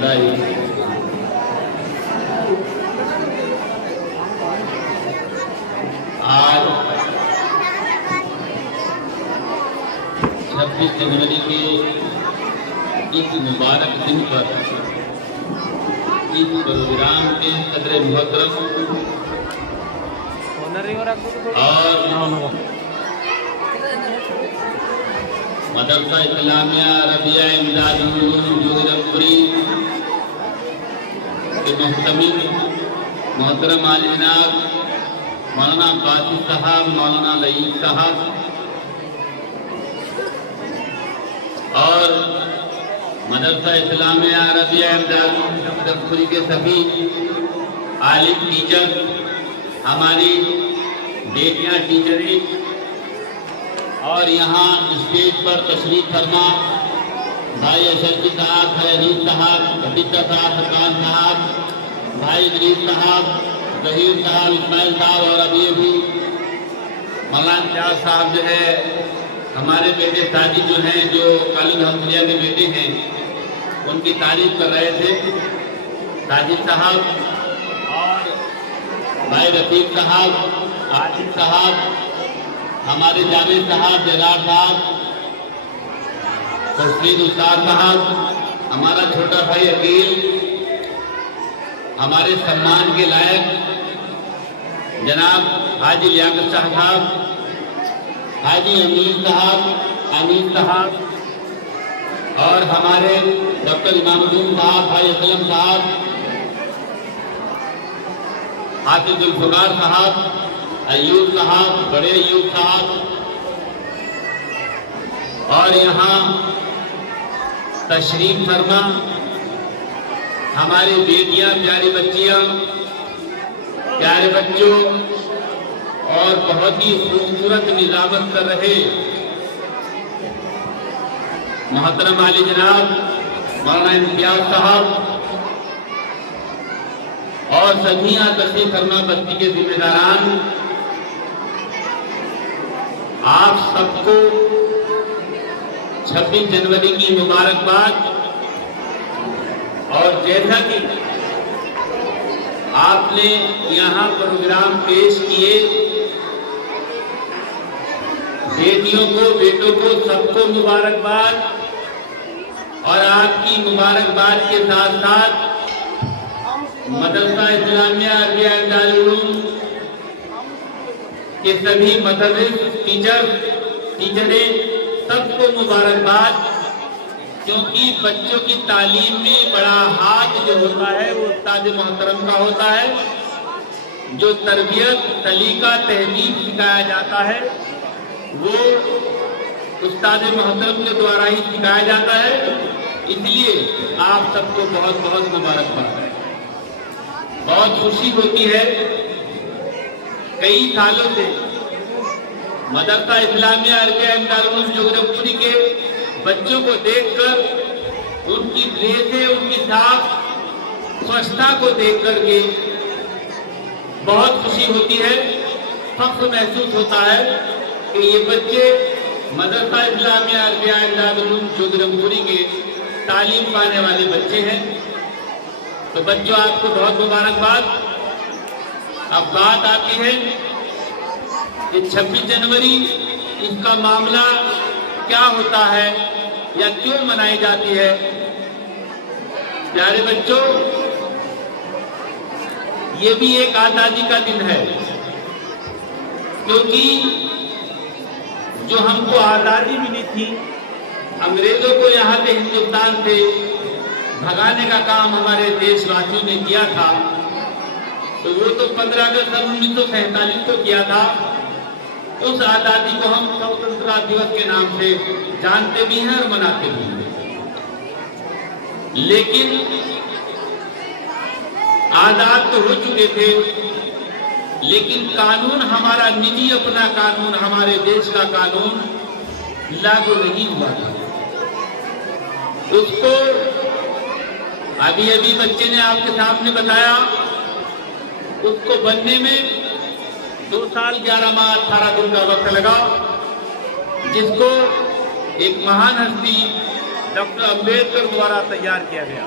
بھائی آج 26 جنوری کے اس مبارک دن پر اس پروگرام کے صدر محترم اور مدرسہ اسلامیہ ربیہ امداد العلوم جوہر پوری کے محتمل محترم عالی جناب مولانا باقی صاحب، مولانا لئیب صاحب اور مدرسہ اسلامیہ ربیہ امداد جوہر پوری کے سبھی عالم ٹیچر، ہماری بیٹیاں ٹیچریں اور یہاں اسٹیج پر تشریف فرما بھائی اشرفی صاحب، بھائی انیس صاحب، حفیظہ صاحب، فرقان صاحب، بھائی ادریس صاحب، ظہیر صاحب، اسماعیل صاحب اور ابھی مولانا امتیاز صاحب جو ہے ہمارے بیٹے ساجد جو ہیں، جو کالج الحمدیہ کے بیٹے ہیں، ان کی تعریف کر رہے تھے ساجد صاحب اور بھائی رفیق صاحب، عاطف صاحب، ہمارے جاوید صاحب، جلال صاحب، تسلیم استاد صاحب، ہمارا چھوٹا بھائی عقیل، ہمارے سمان کے لائق جناب حاجی لیاقت صاحب، حاجی انیس صاحب اور ہمارے ڈاکٹر امام الدین صاحب، بھائی اسلم صاحب، حافظ الفقار صاحب، ایوب صاحب، بڑے ایوب صاحب اور یہاں تشریف فرما ہماری بیٹیاں، پیاری بچیاں، پیارے بچوں اور بہت ہی خوبصورت نظامت کر رہے محترم عالی جناب مولانا امتیاز صاحب اور سبھی تشریف فرما بستی کے ذمہ داران، آپ سب کو 26 جنوری کی مبارکباد۔ اور جیسا کہ آپ نے یہاں پروگرام پیش کیے، بیٹیوں کو، بیٹوں کو، سب کو مبارکباد، اور آپ کی مبارکباد کے ساتھ ساتھ مدرسہ اسلامیہ ربیہ امداد العلوم کے سبھی مدرس ٹیچریں سب کو مبارکباد، کیونکہ بچوں کی تعلیم میں بڑا ہاتھ جو ہوتا ہے وہ استاد محترم کا ہوتا ہے۔ جو تربیت، سلیقہ، تہذیب سکھایا جاتا ہے وہ استاد محترم کے دوارا ہی سکھایا جاتا ہے، اس لیے آپ سب کو بہت بہت مبارکباد ہے۔ بہت خوشی ہوتی ہے، کئی سالوں سے مدرسہ اسلامیہ ربیہ امداد العلوم جوہر پوری کے بچوں کو دیکھ کر، ان کی ڈریسیں، ان کی صاف سوچھتا کو دیکھ کر کے بہت خوشی ہوتی ہے، فخر محسوس ہوتا ہے کہ یہ بچے مدرسہ اسلامیہ ربیہ امداد العلوم جوہر پوری کے تعلیم پانے والے بچے ہیں۔ تو بچوں، آپ کو بہت مبارکباد۔ اب بات آتی ہے کہ 26 جنوری اس کا معاملہ کیا ہوتا ہے یا کیوں منائی جاتی ہے۔ پیارے بچوں، یہ بھی ایک آزادی کا دن ہے، کیونکہ جو ہم کو آزادی ملی تھی، انگریزوں کو یہاں سے ہندوستان سے بھگانے کا کام ہمارے دیش واسیوں نے کیا تھا، تو وہ تو 15 اگست 1947 کو کیا تھا۔ اس آزادی کو ہم سوتنترتا دیوس کے نام سے جانتے بھی ہیں اور مناتے بھی ہیں، لیکن آزاد تو ہو چکے تھے، لیکن قانون ہمارا نجی اپنا قانون، ہمارے دیش کا قانون لاگو نہیں ہوا تھا۔ اس کو ابھی بچے نے آپ کے سامنے بتایا، اس کو بننے میں 2 سال 11 ماہ 18 دن کا وقت لگا، جس کو ایک مہان ہستی ڈاکٹر امبیڈکر دوارا تیار کیا گیا۔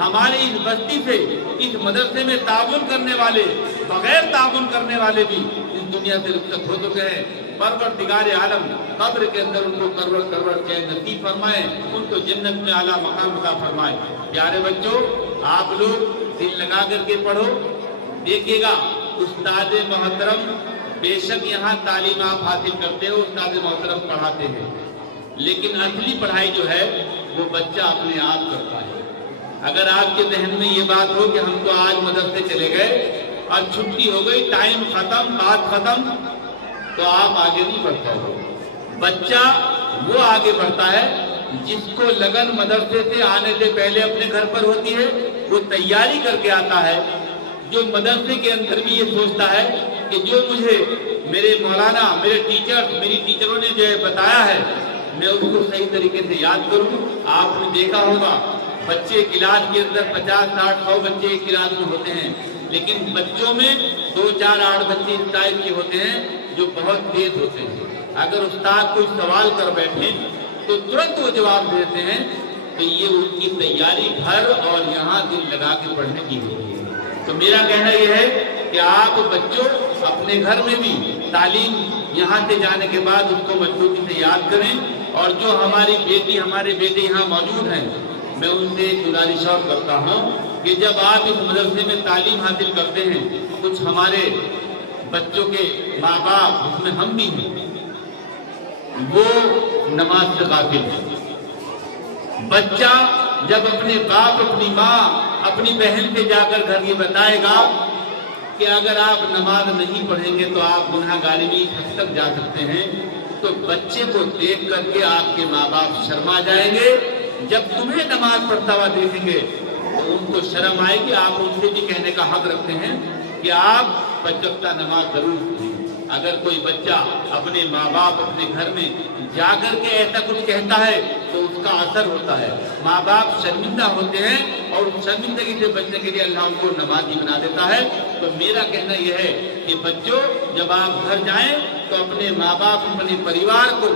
ہمارے اس بستی سے اس مدرسے میں تعاون کرنے والے بغیر تعاون کرنے والے بھی اس دنیا سے رخصت ہو چکے ہیں۔ پروردگار عالم قبر کے اندر ان کو کرور چین نصیب فرمائے، ان کو جنت میں اعلیٰ مقام عطا فرمائے۔ پیارے بچوں، آپ لوگ دل لگا کر کے پڑھو، دیکھیے گا استاد محترم بے شک یہاں تعلیم آپ حاصل کرتے ہو، استاد محترم پڑھاتے ہیں، لیکن اصلی پڑھائی جو ہے وہ بچہ اپنے آپ کرتا ہے۔ اگر آپ کے ذہن میں یہ بات ہو کہ ہم تو آج مدرسے چلے گئے اور چھٹی ہو گئی، ٹائم ختم، بات ختم، تو آپ آگے نہیں بڑھتے ہو۔ بچہ وہ آگے بڑھتا ہے جس کو لگن مدرسے سے آنے سے پہلے اپنے گھر پر ہوتی ہے، وہ تیاری کر کے آتا ہے، جو مدرسے کے اندر بھی یہ سوچتا ہے کہ جو مجھے میرے مولانا، میرے ٹیچر، میری ٹیچروں نے جو بتایا ہے میں اس کو صحیح طریقے سے یاد کروں۔ آپ نے دیکھا ہوگا بچے کلاس کے اندر 50 60 100 بچے ایک کلاس میں ہوتے ہیں، لیکن بچوں میں 2 4 8 بچے اس ٹائپ کے ہوتے ہیں جو بہت تیز ہوتے ہیں۔ اگر استاد کوئی سوال کر بیٹھے تو ترنت وہ جواب دیتے ہیں، تو یہ ان کی تیاری گھر اور یہاں دل لگا کے پڑھنے کی ہوتی ہے۔ تو میرا کہنا یہ ہے کہ آپ بچوں اپنے گھر میں بھی تعلیم یہاں سے جانے کے بعد اس کو مضبوطی سے یاد کریں، اور جو ہماری بیٹی ہمارے بیٹے یہاں موجود ہیں، میں ان سے گزارش اور کرتا ہوں کہ جب آپ اس مدرسے میں تعلیم حاصل کرتے ہیں، کچھ ہمارے بچوں کے ماں باپ، اس میں ہم بھی ہیں، وہ نماز سے غافل ہیں۔ بچہ جب اپنے باپ، اپنی ماں، اپنی بہن سے جا کر گھر یہ بتائے گا کہ اگر آپ نماز نہیں پڑھیں گے تو آپ گناہ گاری میں اس حد تک جا سکتے ہیں، تو بچے کو دیکھ کر کے آپ کے ماں باپ شرما جائیں گے۔ جب تمہیں نماز پڑھتا ہوا دیکھیں گے تو ان کو شرم آئے گی، آپ ان سے بھی کہنے کا حق رکھتے ہیں کہ آپ 5 وقت نماز ضرور پڑھیں۔ اگر کوئی بچہ اپنے ماں باپ اپنے گھر میں جا کر کے ایسا کچھ کہتا ہے تو اس کا اثر ہوتا ہے، ماں باپ شرمندہ ہوتے ہیں، اور اس شرمندگی سے بچنے کے لیے اللہ ان کو نمازی بنا دیتا ہے۔ تو میرا کہنا یہ ہے کہ بچوں جب آپ گھر جائیں تو اپنے ماں باپ، اپنے پریوار کو،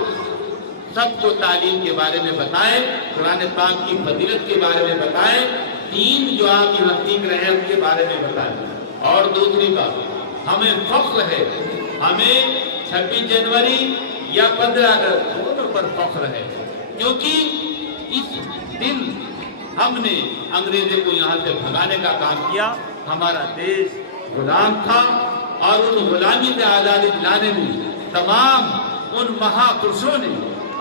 سب کو تعلیم کے بارے میں بتائیں، قرآن پاک کی فضیلت کے بارے میں بتائیں، دین جو آپ یہاں سیکھ رہے ہیں ان کے بارے میں بتائیں۔ اور دوسری بات، ہمیں فخر ہے، ہمیں 26 جنوری یا 15 اگست دونوں پر فخر ہے، کیونکہ اس دن ہم نے انگریزوں کو یہاں سے بھگانے کا کام کیا۔ ہمارا دیش غلام تھا، اور ان غلامی سے آزادی دلانے میں تمام ان مہا پرشوں نے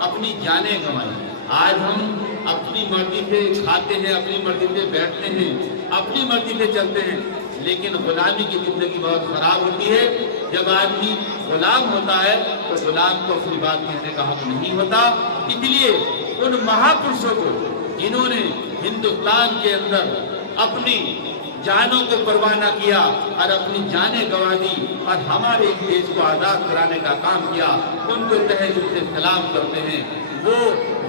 اپنی جانیں گنوائی۔ آج ہم اپنی مرضی سے کھاتے ہیں، اپنی مرضی سے بیٹھتے ہیں، اپنی مرضی سے چلتے ہیں، لیکن غلامی کی زندگی بہت خراب ہوتی ہے۔ جب آدمی غلام ہوتا ہے تو غلام کو اپنی بات کہنے کا حق نہیں ہوتا۔ اس لیے ان مہاپرشوں کو جنہوں نے ہندوستان کے اندر اپنی جانوں کو پرواہ نہ کیا اور اپنی جانیں گنوا دی اور ہمارے اس دیش کو آزاد کرانے کا کام کیا، ان کو تہہ دل سے سلام کرتے ہیں۔ وہ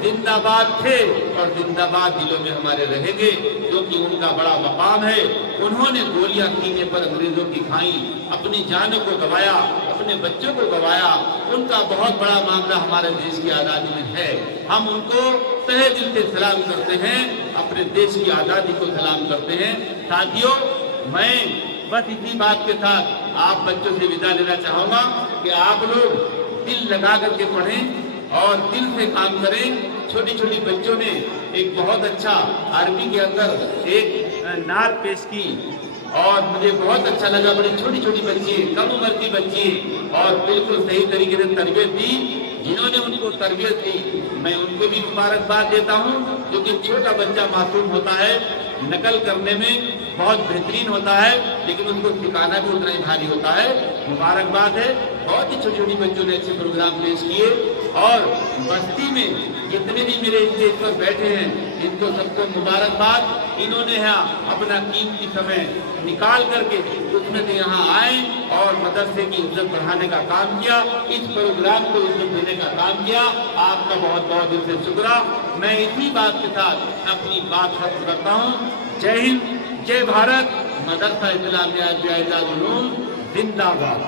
زندہ باد تھے اور زندہ باد دلوں میں ہمارے رہیں گے، کیونکہ ان کا بڑا مقام ہے۔ انہوں نے گولیاں سینے پر انگریزوں کی کھائیں، اپنی جانوں کو گنوایا، اپنے بچوں کو گنوایا۔ ان کا بہت بڑا معاملہ ہمارے دیش کی آزادی میں ہے۔ ہم ان کو تہہ دل سے سلام کرتے ہیں، اپنے دیش کی آزادی کو سلام کرتے ہیں۔ ساتھیوں، میں بس اسی بات کے ساتھ آپ بچوں سے ودا لینا چاہوں گا کہ آپ لوگ دل لگا کر کے پڑھیں اور دل سے کام کریں۔ چھوٹی چھوٹی بچوں نے ایک بہت اچھا عربی کے اندر ایک نعت پیش کی اور مجھے بہت اچھا لگا۔ بڑی چھوٹی چھوٹی بچی، کم عمر کی بچی، اور بالکل صحیح طریقے سے تربیت دی۔ جنہوں نے ان کو تربیت دی میں ان کو بھی مبارکباد دیتا ہوں، کیونکہ چھوٹا بچہ معصوم ہوتا ہے، نقل کرنے میں بہت بہترین ہوتا ہے، لیکن اس کو سکھانا بھی اتنا ہی بھاری ہوتا ہے۔ مبارکباد ہے، بہت ہی چھوٹی چھوٹی بچوں نے اچھے پروگرام پیش کیے، اور بستی میں جتنے بھی میرے اسٹیج پر بیٹھے ہیں ان کو سب کو مبارکباد۔ انہوں نے اپنا قیمتی سمے نکال کر کے اس میں سے یہاں آئے اور مدرسے کی عزت بڑھانے کا کام کیا، اس پروگرام کو عزت دینے کا کام کیا۔ آپ کا بہت بہت دل سے شکریہ۔ میں اسی بات کے ساتھ اپنی بات ختم کرتا ہوں۔ جے ہند، جے بھارت، مدرسہ اسلامیہ جائزہ علوم زندہ باد۔